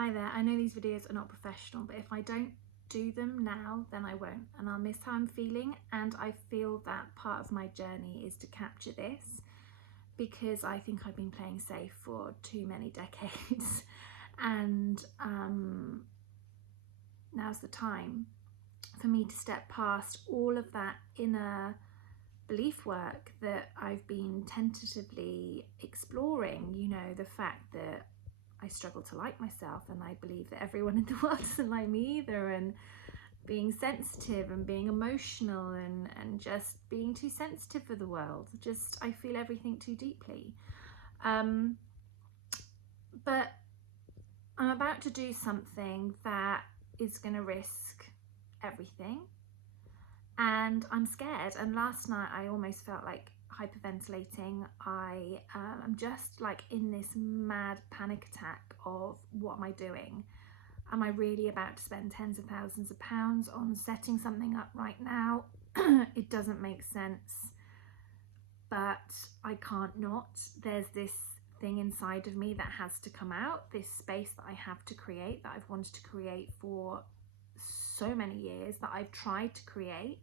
Hi there, I know these videos are not professional, but if I don't do them now, then I won't, and I'll miss how I'm feeling. And I feel that part of my journey is to capture this because I think I've been playing safe for too many decades and now's the time for me to step past all of that inner belief work that I've been tentatively exploring. You know, the fact that I struggle to like myself, and I believe that everyone in the world doesn't like me either, and being sensitive and being emotional and just being too sensitive for the world. Just, I feel everything too deeply. But I'm about to do something that is going to risk everything, and I'm scared. And last night I almost felt like hyperventilating. I am just like in this mad panic attack of what am I doing? Am I really about to spend tens of thousands of pounds on setting something up right now? It doesn't make sense, but I can't not. There's this thing inside of me that has to come out, this space that I have to create, that I've wanted to create for so many years, that I've tried to create,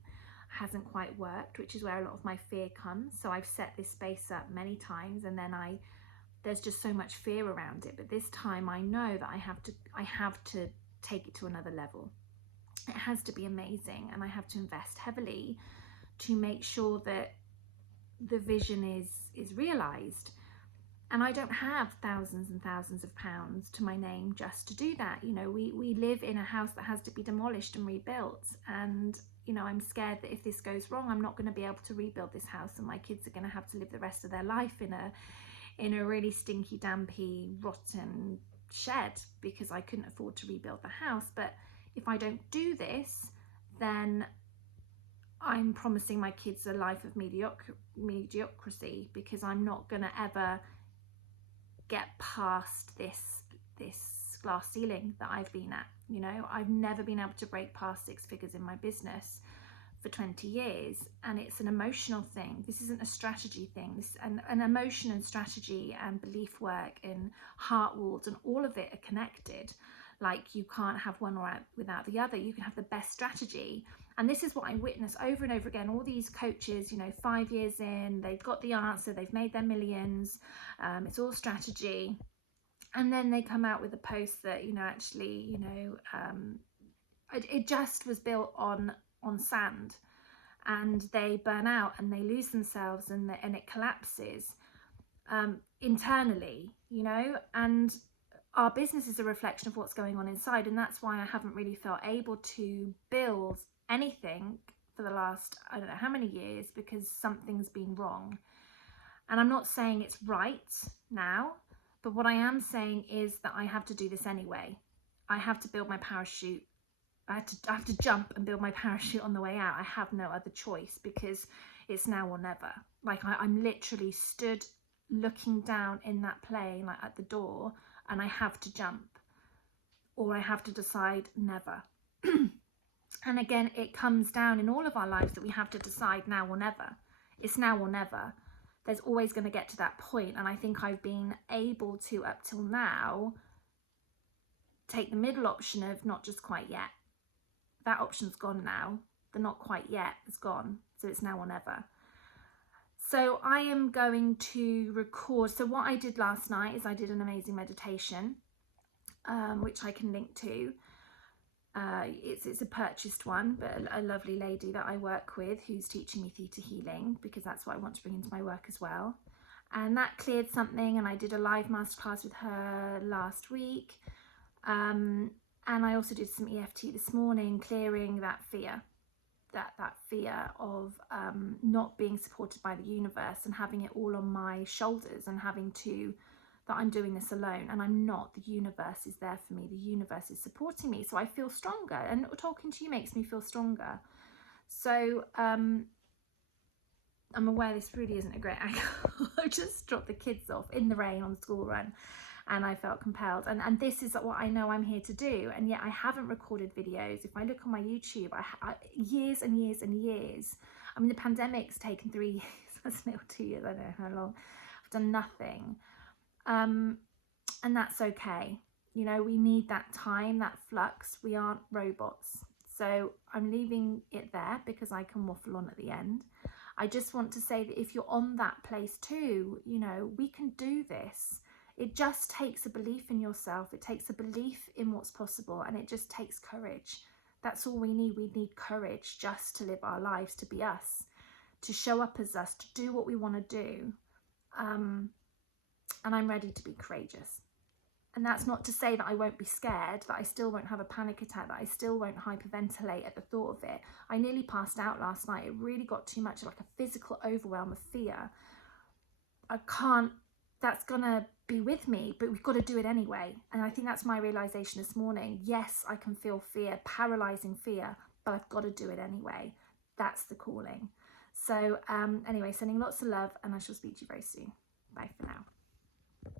hasn't quite worked, which is where a lot of my fear comes. So I've set this space up many times, and then there's just so much fear around it. But this time I know that I have to take it to another level. It has to be amazing, and I have to invest heavily to make sure that the vision is realized. And I don't have thousands and thousands of pounds to my name just to do that. You know, we live in a house that has to be demolished and rebuilt, and you know, I'm scared that if this goes wrong, I'm not going to be able to rebuild this house, and my kids are going to have to live the rest of their life in a really stinky, dampy, rotten shed because I couldn't afford to rebuild the house. But if I don't do this, then I'm promising my kids a life of mediocrity, because I'm not going to ever get past this glass ceiling that I've been at. You know, I've never been able to break past 6 figures in my business for 20 years, and it's an emotional thing. This isn't a strategy thing. This an emotion and strategy and belief work and heart walls and all of it are connected. Like, you can't have one without the other. You can have the best strategy, and this is what I witness over and over again. All these coaches, you know, 5 years in, they've got the answer, they've made their millions, it's all strategy, and then they come out with a post that, you know, actually, you know, it just was built on sand, and they burn out and they lose themselves, and it collapses internally, you know. And our business is a reflection of what's going on inside, and that's why I haven't really felt able to build anything for the last, I don't know how many years, because something's been wrong. And I'm not saying it's right now, but what I am saying is that I have to do this anyway. I have to build my parachute. I have to jump and build my parachute on the way out. I have no other choice, because it's now or never. Like, I'm literally stood looking down in that plane, like at the door, and I have to jump, or I have to decide never. And again, it comes down in all of our lives that we have to decide now or never. It's now or never. There's always going to get to that point, and I think I've been able to, up till now, take the middle option of not just quite yet. That option's gone now. The not quite yet is gone, so it's now or never. So I am going to record. So what I did last night is I did an amazing meditation, which I can link to. It's a purchased one, but a lovely lady that I work with who's teaching me theta healing, because that's what I want to bring into my work as well. And that cleared something, and I did a live masterclass with her last week. And I also did some EFT this morning, clearing that fear, that fear of not being supported by the universe, and having it all on my shoulders, and having to, that I'm doing this alone, and I'm not. The universe is there for me. The universe is supporting me, so I feel stronger, and talking to you makes me feel stronger. So I'm aware this really isn't a great angle. I just dropped the kids off in the rain on the school run, and I felt compelled, and this is what I know I'm here to do, and yet I haven't recorded videos. If I look on my YouTube, I years and years and years. I mean, the pandemic's taken 3 years, hasn't it, or 2 years, I don't know how long. I've done nothing. And that's okay. You know, we need that time, that flux. We aren't robots. So I'm leaving it there because I can waffle on at the end. I just want to say that if you're on that place too, you know, we can do this. It just takes a belief in yourself. It takes a belief in what's possible, and it just takes courage. That's all we need. We need courage just to live our lives, to be us, to show up as us, to do what we want to do. And I'm ready to be courageous. And that's not to say that I won't be scared, that I still won't have a panic attack, that I still won't hyperventilate at the thought of it. I nearly passed out last night. It really got too much, like a physical overwhelm of fear. I can't, that's gonna be with me, but we've got to do it anyway. And I think that's my realization this morning. Yes, I can feel fear, paralyzing fear, but I've got to do it anyway. That's the calling. So anyway, sending lots of love, and I shall speak to you very soon. Bye for now.